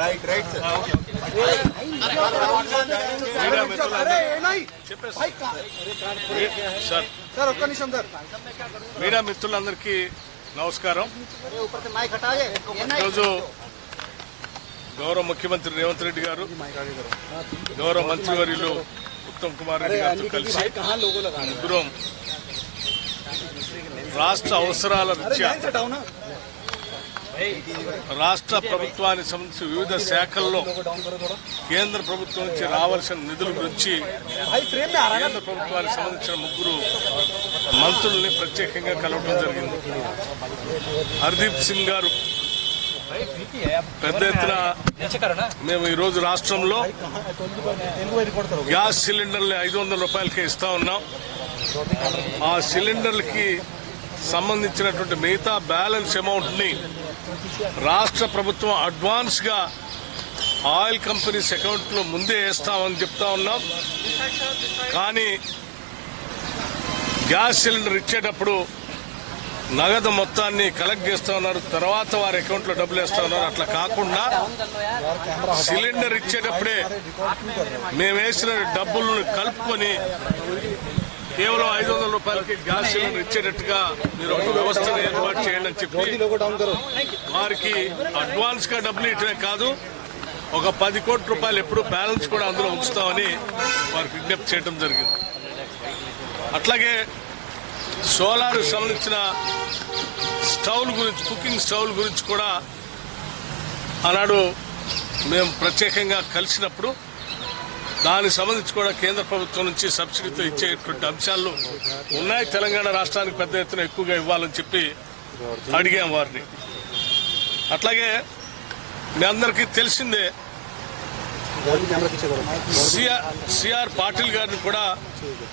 Right right sir sir ఒక్క నిమిషం sir media మిత్రులందరికీ నమస్కారం. ఈరోజు గౌరవ ముఖ్యమంత్రి రేవంత్ రెడ్డి గారు గౌరవ మంత్రివర్యులు ఉత్తమ్ కుమార్ రెడ్డి గారితో కలిసి ముగ్గురం రాష్ట్ర అవసరాల రీత్యా రాష్ట్ర ప్రభుత్వానికి సంబంధించి వివిధ శాఖల్లో కేంద్ర ప్రభుత్వం నుంచి రావాల్సిన నిధుల గురించి కేంద్ర ప్రభుత్వానికి సంబంధించిన ముగ్గురు మంత్రుల్ని ప్రత్యేకంగా కలవడం జరిగింది. హర్దీప్ సింగ్ గారు పెద్ద ఎత్తున మేము ఈ రోజు రాష్ట్రంలో గ్యాస్ సిలిండర్లు ఐదు వందల రూపాయలకే ఇస్తా ఉన్నాం. ఆ సిలిండర్లకి సంబంధించినటువంటి మిగతా బ్యాలెన్స్ అమౌంట్ని రాష్ట్ర ప్రభుత్వం అడ్వాన్స్గా ఆయిల్ కంపెనీస్ అకౌంట్లో ముందే వేస్తామని చెప్తా ఉన్నాం. కానీ గ్యాస్ సిలిండర్ ఇచ్చేటప్పుడు నగదు మొత్తాన్ని కలెక్ట్ చేస్తా ఉన్నారు. తర్వాత వారి అకౌంట్లో డబ్బులు వేస్తా ఉన్నారు. అట్లా కాకుండా సిలిండర్ ఇచ్చేటప్పుడే మేము వేసిన డబ్బులను కలుపుకొని కేవలం ఐదు వందల రూపాయలకి గ్యాస్ సిలిండర్ ఇచ్చేటట్టుగా మీరు ఒక వ్యవస్థను ఏర్పాటు చేయండి అని చెప్పి వారికి అడ్వాన్స్గా డబ్బులు ఇవ్వడమే కాదు ఒక పది కోట్ల రూపాయలు ఎప్పుడు బ్యాలెన్స్ కూడా అందులో ఉంచుతామని వారికి విజ్ఞప్తి చేయడం జరిగింది. అట్లాగే సోలార్ సంబంధించిన స్టవ్ల గురించి కుకింగ్ స్టవ్ల గురించి కూడా ఆనాడు మేము ప్రత్యేకంగా కలిసినప్పుడు దానికి సంబంధించి కూడా కేంద్ర ప్రభుత్వం నుంచి సబ్సిడీతో ఇచ్చేటువంటి అంశాలు ఉన్నాయి. తెలంగాణ రాష్ట్రానికి పెద్ద ఎత్తున ఎక్కువగా ఇవ్వాలని చెప్పి అడిగాం వారిని. అట్లాగే మీ అందరికీ తెలిసిందే సిఆర్ సిఆర్ పాటిల్ గారిని కూడా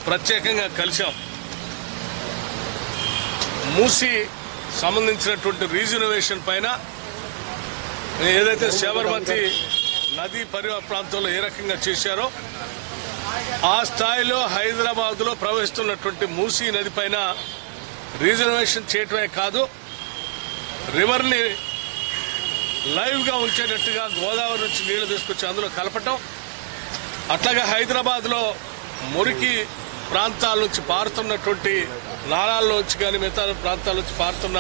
ప్రత్యేకంగా కలిశాం. మూసి సంబంధించినటువంటి రీజనవేషన్ పైన ఏదైతే శబర్మతి నదీ పరివాహ ప్రాంతంలో ఏ రకంగా చేశారో ఆ స్థాయిలో హైదరాబాద్లో ప్రవహిస్తున్నటువంటి మూసీ నది పైన రిజర్వేషన్ చేయటమే కాదు రివర్ని లైవ్గా ఉంచేటట్టుగా గోదావరి నుంచి నీళ్ళు తీసుకొచ్చి అందులో కలపటం అట్లాగే హైదరాబాద్లో మురికి ప్రాంతాల నుంచి పారుతున్నటువంటి నాళాల్లోంచి కానీ మిగతా ప్రాంతాల నుంచి పారుతున్న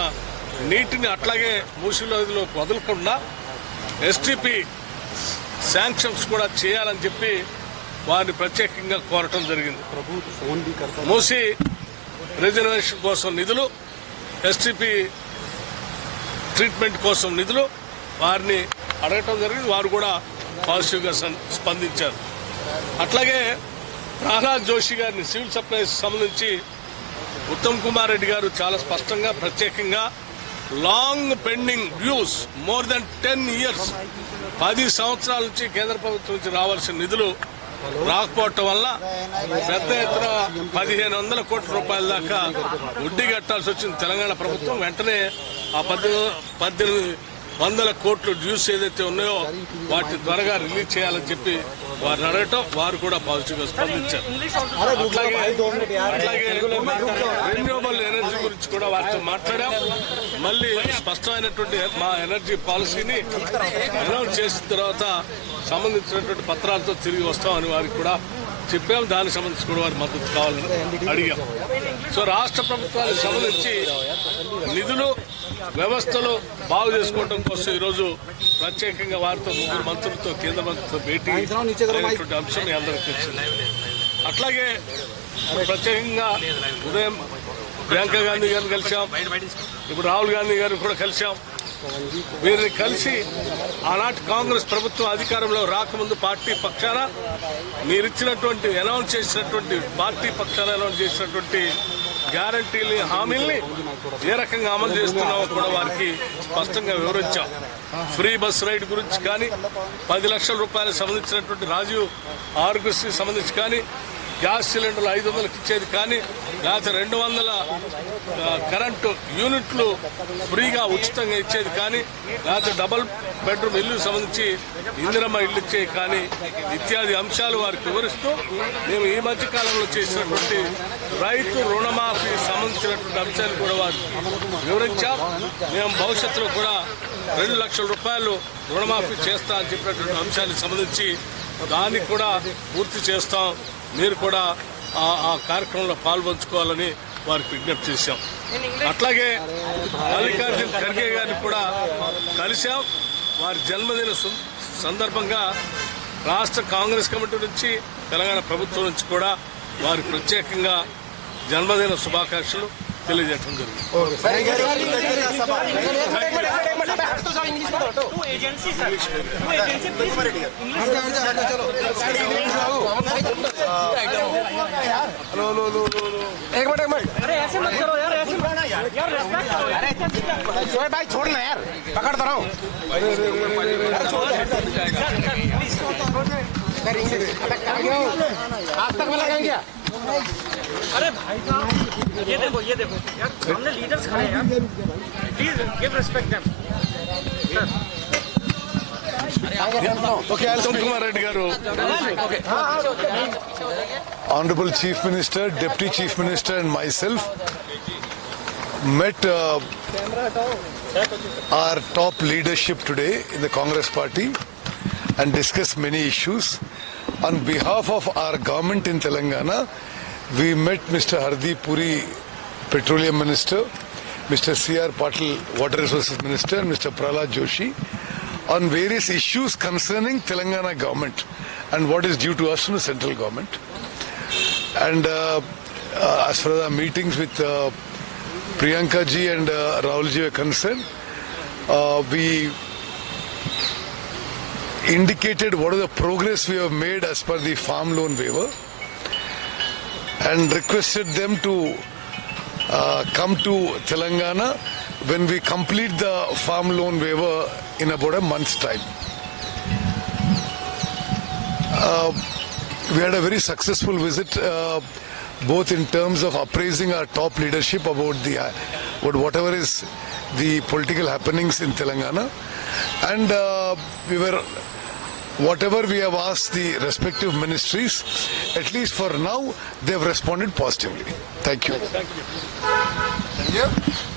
నీటిని అట్లాగే మూసిలో వదలకుండా ఎస్టీపీ శాంక్షన్స్ కూడా చేయాలని చెప్పి వారిని ప్రత్యేకంగా కోరటం జరిగింది. మూసి రిజర్వేషన్ కోసం నిధులు ఎస్టీపీ ట్రీట్మెంట్ కోసం నిధులు వారిని అడగటం జరిగింది. వారు కూడా పాజిటివ్గా స్పందించారు. అట్లాగే ప్రహ్లాద్ జోషి గారిని సివిల్ సప్లైస్ సంబంధించి ఉత్తమ్ కుమార్ రెడ్డి గారు చాలా స్పష్టంగా ప్రత్యేకంగా long pending dues more than ten years పది సంవత్సరాల నుంచి కేంద్ర ప్రభుత్వం నుంచి రావాల్సిన నిధులు రాకపోవటం వల్ల పెద్ద ఎత్తున పదిహేను వందల కోట్ల రూపాయల దాకా వడ్డీ కట్టాల్సి వచ్చింది తెలంగాణ ప్రభుత్వం. వెంటనే ఆ పద్దెనిమిది పద్దెనిమిది వందల కోట్లు డ్యూస్ ఏదైతే ఉన్నాయో వాటిని త్వరగా రిలీజ్ చేయాలని చెప్పి వారిని అడగటం వారు కూడా పాజిటివ్గా స్పందించారు అట్లాగే రెన్యూవబుల్ ఎనర్జీ గురించి కూడా వారితో మాట్లాడాం. మళ్ళీ స్పష్టమైనటువంటి మా ఎనర్జీ పాలసీని అనౌన్స్ చేసిన తర్వాత సంబంధించినటువంటి పత్రాలతో తిరిగి వస్తామని వారికి కూడా చెప్పాం. దానికి సంబంధించి కూడా వారి మద్దతు కావాలని అడిగాం. సో రాష్ట్ర ప్రభుత్వానికి సంబంధించి నిధులు వ్యవస్థలు బాగు చేసుకోవడం కోసం ఈరోజు ప్రత్యేకంగా వారితో ముగ్గురు మంత్రులతో కేంద్ర మంత్రులతో భేటీ అయినటువంటి అంశం మీ అందరికీ తెలిసింది. అట్లాగే ప్రత్యేకంగా ఉదయం ప్రియాంక గాంధీ గారిని కలిశాం. ఇప్పుడు రాహుల్ గాంధీ గారిని కూడా కలిశాం. వీరిని కలిసి ఆనాటి కాంగ్రెస్ ప్రభుత్వం అధికారంలో రాకముందు పార్టీ పక్షాన మీరిచ్చినటువంటి అనౌన్స్ చేసినటువంటి పార్టీ పక్షాన అనౌన్స్ చేసినటువంటి గ్యారంటీని హామీల్ని ఏ రకంగా అమలు చేస్తున్నామో కూడా వారికి స్పష్టంగా వివరించాం. ఫ్రీ బస్ రైడ్ గురించి కానీ పది లక్షల రూపాయలకు సంబంధించినటువంటి రాజీవ్ ఆరోగ్యశ్రీ సంబంధించి కానీ గ్యాస్ సిలిండర్లు ఐదు వందలకు ఇచ్చేది కానీ లేకపోతే రెండు వందల కరెంటు యూనిట్లు ఫ్రీగా ఉచితంగా ఇచ్చేది కానీ లేకపోతే డబల్ బెడ్రూమ్ ఇల్లు సంబంధించి ఇందిరమ్మ ఇల్లు ఇచ్చేది కానీ ఇత్యాది అంశాలు వారికి వివరిస్తూ మేము ఈ మధ్య కాలంలో చేసినటువంటి రైతు రుణమాఫీ సంబంధించినటువంటి అంశాలు కూడా వారికి వివరించాం మేము భవిష్యత్తులో కూడా రెండు లక్షల రూపాయలు రుణమాఫీ చేస్తా అని చెప్పినటువంటి అంశానికి సంబంధించి దాన్ని కూడా పూర్తి చేస్తాం. మీరు కూడా ఆ ఆ కార్యక్రమంలో పాల్పంచుకోవాలని వారికి విజ్ఞప్తి చేశాం. అట్లాగే మల్లికార్జున ఖర్గే గారిని కూడా కలిశాం. వారి జన్మదిన సు- సందర్భంగా రాష్ట్ర కాంగ్రెస్ కమిటీ నుంచి తెలంగాణ ప్రభుత్వం నుంచి కూడా వారి ప్రత్యేకంగా జన్మదిన శుభాకాంక్షలు తెలియజేయడం జరిగింది. Agency sir to agency please एक मिनट एक मिनट अरे ऐसे मत करो यार ऐसे मत यार रेस्पेक्ट करो यार। सोए भाई छोड़ना यार। पकड़ता रहा। हूँ आज तक में लगाएँगे क्या? अरे भाई साहब ये देखो ये देखो। यार सामने लीडर्स खड़े हैं यार। Please give respect them Uttam Kumar Reddy గారు Honorable Chief Minister, Deputy Chief Minister, and myself met uh, our top leadership today in the Congress Party and discussed many issues. On behalf of our government in Telangana, we met Mr. Hardeep Puri, Petroleum Minister, Mr. C.R. Patil, Water Resources Minister, and Mr. Prahlad Joshi on various issues concerning Telangana government and what is due to us from the central government. And uh, uh, as far as our meetings with uh, Priyanka ji and uh, Rahul ji are concerned, uh, we indicated what is the progress we have made as per the farm loan waiver and requested them to uh, come to Telangana when we complete the farm loan waiver in about a month's time. Uh, we had a very successful visit, uh, both in terms of appraising our top leadership about the uh, about whatever is the political happenings in Telangana, and uh, we were whatever we have asked the respective ministries, at least for now, they have responded positively. Thank you. Thank you. Thank you.